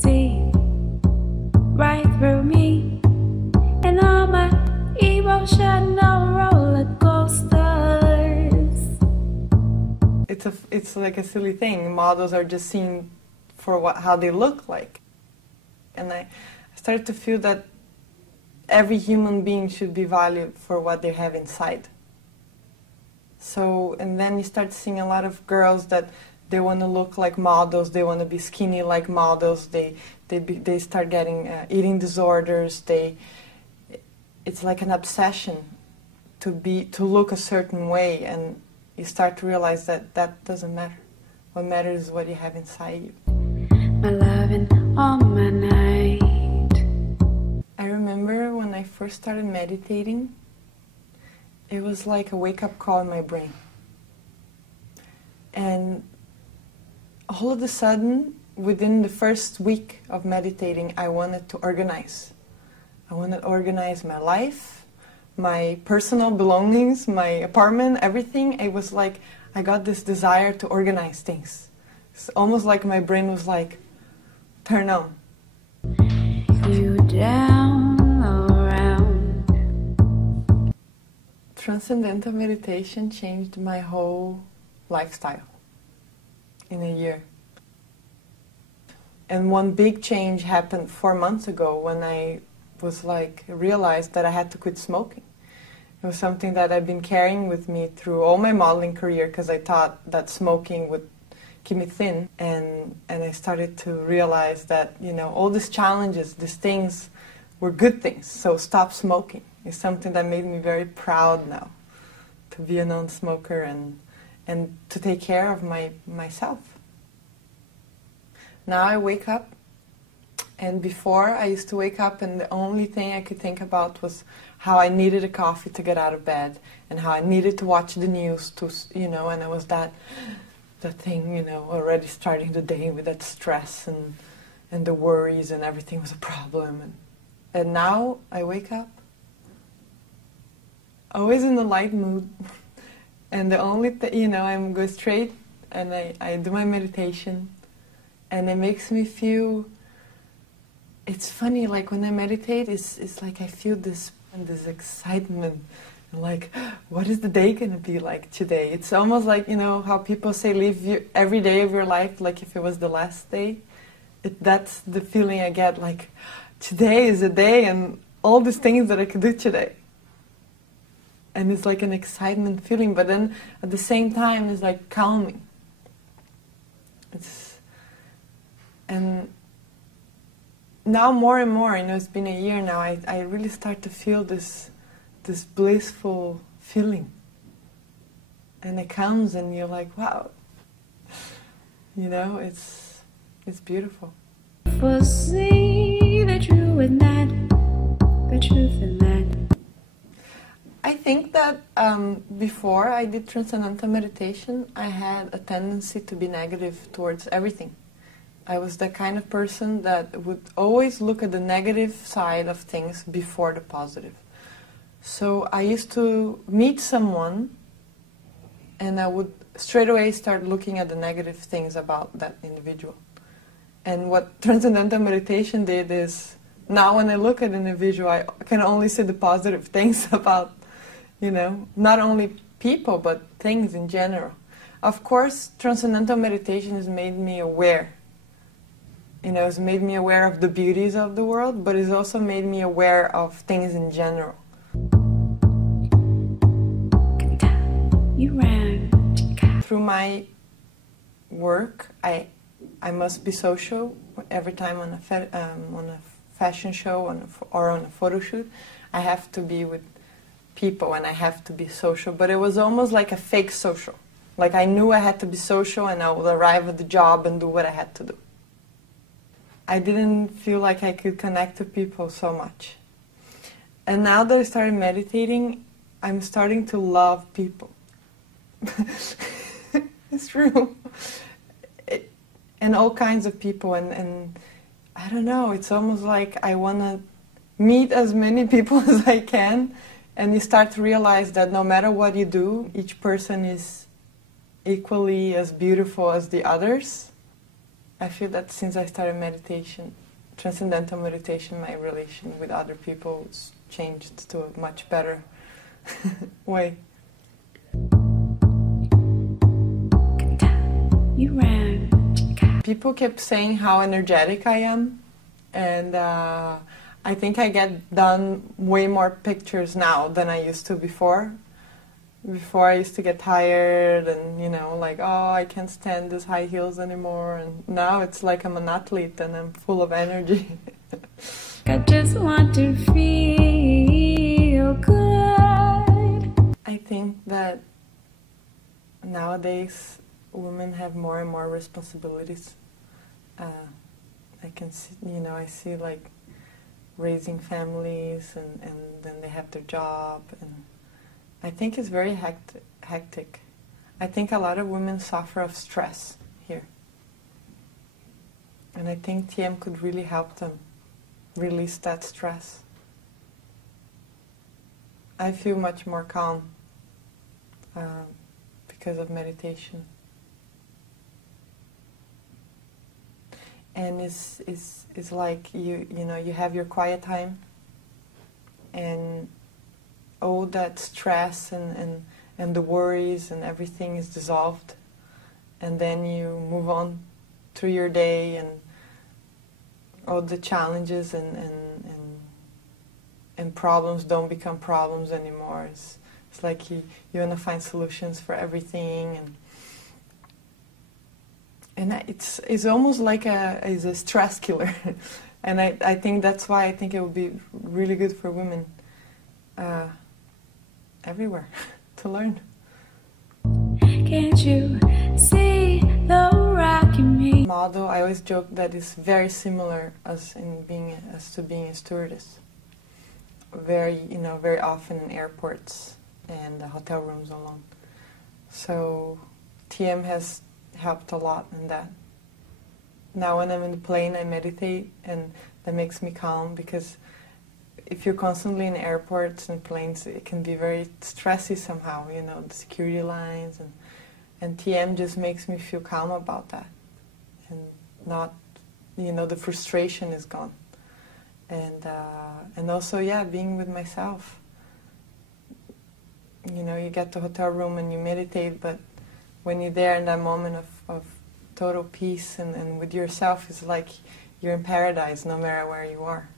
see right through me and all my emotional roller coasters. It's like a silly thing. Models are just seen for how they look like. And I started to feel that every human being should be valued for what they have inside. So, and then you start seeing a lot of girls that they want to look like models, they want to be skinny like models, they start getting eating disorders, it's like an obsession to look a certain way, and you start to realize that that doesn't matter. What matters is what you have inside you. My loving all my night. I remember when I first started meditating, it was like a wake-up call in my brain. And all of a sudden, within the first week of meditating, I wanted to organize. I wanted to organize my life, my personal belongings, my apartment, everything. It was like I got this desire to organize things. It's almost like my brain was like, turn on. You down around. Transcendental meditation changed my whole lifestyle in a year. And one big change happened 4 months ago when I was realized that I had to quit smoking. It was something that I've been carrying with me through all my modeling career because I thought that smoking would keep me thin. And I started to realize that, all these challenges, these things were good things. So stop smoking is something that made me very proud now to be a non-smoker and to take care of myself. Now I wake up, and before I used to wake up and the only thing I could think about was how I needed a coffee to get out of bed and how I needed to watch the news and I was that thing, already starting the day with that stress and the worries and everything was a problem. And now I wake up, always in the light mood, and the only thing, I go straight and I do my meditation, and it makes me feel, it's funny, like when I meditate, it's like I feel this excitement, like, what is the day going to be like today? It's almost like, how people say live every day of your life like if it was the last day. That's the feeling I get, like, today is a day and all these things that I could do today. And it's like an excitement feeling, but then at the same time it's like calming. And now more and more, it's been a year now, I really start to feel this blissful feeling. And it comes and you're like, wow. It's beautiful. Foresee the truth in that, the truth in that. I think that before I did transcendental meditation, I had a tendency to be negative towards everything. I was the kind of person that would always look at the negative side of things before the positive. So I used to meet someone and I would straight away start looking at the negative things about that individual. And what transcendental meditation did is, now when I look at an individual, I can only see the positive things about, not only people, but things in general. Of course, transcendental meditation has made me aware. It's made me aware of the beauties of the world, but it's also made me aware of things in general. Through my work, I must be social. Every time on a fashion show or on a photo shoot, I have to be with people and I have to be social. But it was almost like a fake social. Like I knew I had to be social and I would arrive at the job and do what I had to do. I didn't feel like I could connect to people so much. And now that I started meditating, I'm starting to love people. It's true. And all kinds of people. And I don't know, it's almost like I want to meet as many people as I can. And you start to realize that no matter what you do, each person is equally as beautiful as the others. I feel that since I started meditation, transcendental meditation, my relation with other people has changed to a much better way. You ran. People kept saying how energetic I am, and I think I get done way more pictures now than I used to before. Before I used to get tired and, you know, like, oh, I can't stand these high heels anymore. And now it's like I'm an athlete and I'm full of energy. I just want to feel good. I think that nowadays women have more and more responsibilities. I can see, you know, I see like raising families and then they have their job, and I think it's very hectic. I think a lot of women suffer of stress here. And I think TM could really help them release that stress. I feel much more calm because of meditation. And it's like you know, you have your quiet time and all that stress and the worries and everything is dissolved, and then you move on through your day, and all the challenges and problems don't become problems anymore. It's like you want to find solutions for everything, and it's almost like a stress killer. And I think that's why I think it would be really good for women everywhere to learn. Can't you see the rock in me? Model, I always joke that it's very similar as to being a stewardess. Very often in airports and hotel rooms alone. So TM has helped a lot in that. Now when I'm in the plane, I meditate, and that makes me calm, because if you're constantly in airports and planes, it can be very stressy somehow, you know, the security lines, and TM just makes me feel calm about that, and not, you know, the frustration is gone, and also, yeah, being with myself. You know, you get to a hotel room and you meditate, but when you're there in that moment of total peace and with yourself, it's like you're in paradise no matter where you are.